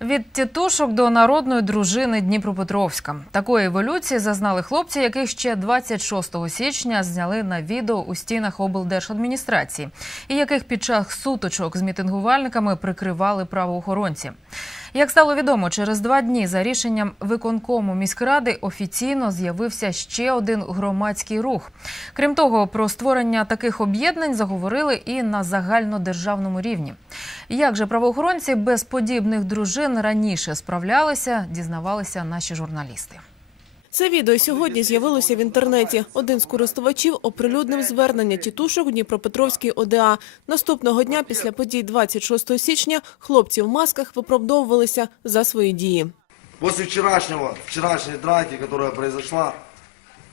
Від тітушок до народної дружини Дніпропетровська. Такої еволюції зазнали хлопці, яких ще 26 січня зняли на відео у стінах облдержадміністрації, і яких під час суточок з мітингувальниками прикривали правоохоронці. Як стало відомо, через два дні за рішенням виконкому міськради офіційно з'явився ще один громадський рух. Крім того, про створення таких об'єднань заговорили і на загальнодержавному рівні. Як же правоохоронці без подібних дружин раніше справлялися, дізнавалися наші журналісти. Це відео сьогодні з'явилося в інтернеті. Один з користувачів оприлюднив звернення тітушок в Дніпропетровській ОДА. Наступного дня після подій 26 січня хлопці в масках виправдовувалися за свої дії. После вчерашнего, вчерашней драки, которая произошла,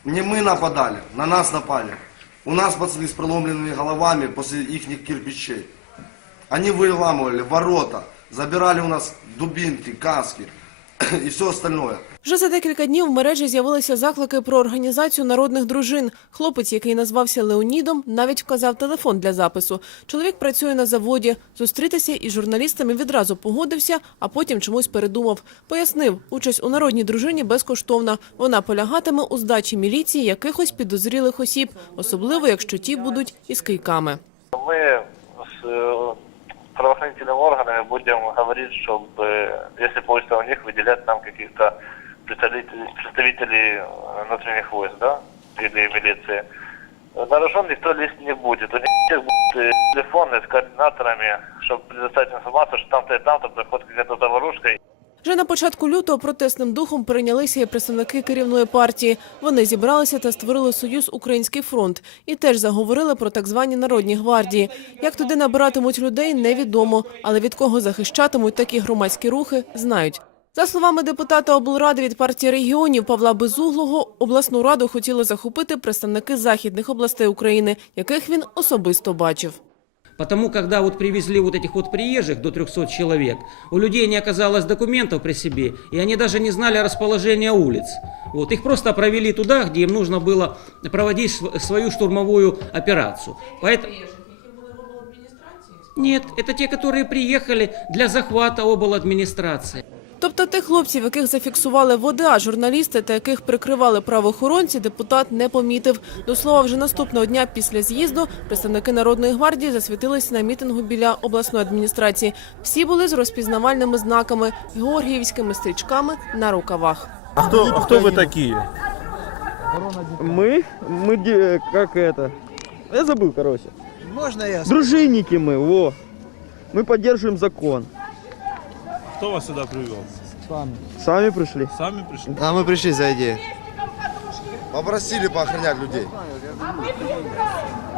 не мы нападали, на нас напали. У нас пацаны с проломленными головами после их кирпичей. Они выламывали ворота, забирали у нас дубинки, каски и все остальное. Вже за декілька днів в мережі з'явилися заклики про організацію народних дружин. Хлопець, який назвався Леонідом, навіть вказав телефон для запису. Чоловік працює на заводі. Зустрітися із журналістами відразу погодився, а потім чомусь передумав. Пояснив, участь у народній дружині безкоштовна. Вона полягатиме у здачі міліції якихось підозрілих осіб, особливо якщо ті будуть із кийками. Э, правоохранительными органами будем говорить, чтобы, если получится у них, выделять нам каких-то представителей, представителей э, внутренних войск, да, или милиции. На рожон никто лезть не будет. У них всех будут э, телефоны с координаторами, чтобы предоставить информацию, что там-то и там-то проходит какая-то заварушка. Вже початку лютого протестним духом прийнялися і представники керівної партії. Вони зібралися та створили союз Український фронт і теж заговорили про так звані народні гвардії. Як туди набиратимуть людей, невідомо, але від кого захищатимуть такі громадські рухи, знають. За словами депутата облради від партії регіонів Павла Безуглого, обласну раду хотіли захопити представники західних областей України, яких він особисто бачив. Потому, когда вот привезли вот этих вот приезжих до 300 человек, у людей не оказалось документов при себе, и они даже не знали расположения улиц. Вот, их просто провели туда, где им нужно было проводить св- свою штурмовую операцию. Поэтому... Нет, это те, которые приехали для захвата обладминистрации. Тобто тих хлопців, яких зафіксували в ОДА журналісти та яких прикривали правоохоронці, депутат не помітив. До слова, вже наступного дня після з'їзду представники Народної гвардії засвітилися на мітингу біля обласної адміністрації. Всі були з розпізнавальними знаками, георгіївськими стрічками на рукавах. А кто, а кто вы такие? Мы? Мы де- как это? Я забыл, короче. Можно я? Дружинники мы, во. Мы поддерживаем закон. Кто вас сюда привел? Сами пришли. Сами пришли? А мы пришли за идеей. Попросили поохранять людей.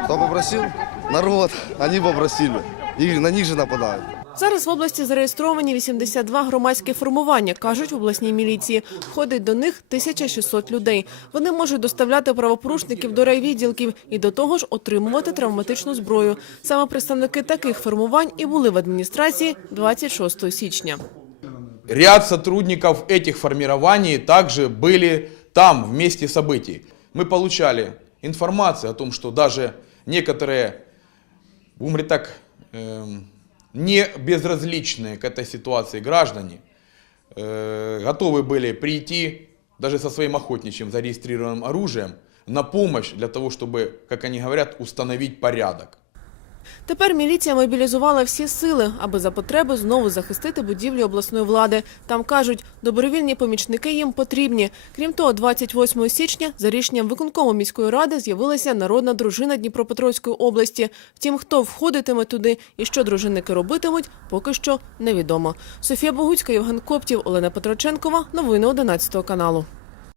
Кто попросил? Народ. Они попросили. И на них же нападают. Зараз в області зареєстровані 82 громадські формування, кажуть в обласній міліції. Входить до них 1600 людей. Вони можуть доставляти правопорушників до райвідділків і до того ж отримувати травматичну зброю. Саме представники таких формувань і були в адміністрації 26 січня. Ряд сотрудников этих формирований также были там, в месте событий. Мы получали информацию о том, что даже некоторые, будем говорить так, эм, не безразличные к этой ситуации граждане э, готовы были прийти даже со своим охотничьим зарегистрированным оружием на помощь для того, чтобы, как они говорят, установить порядок. Тепер міліція мобілізувала всі сили, аби за потреби знову захистити будівлі обласної влади. Там кажуть, добровільні помічники їм потрібні. Крім того, 28 січня за рішенням виконкому міської ради з'явилася народна дружина Дніпропетровської області. Втім, хто входитиме туди і що дружинники робитимуть, поки що невідомо. Софія Богуцька, Євген Коптів, Олена Петроченкова. Новини 11 каналу.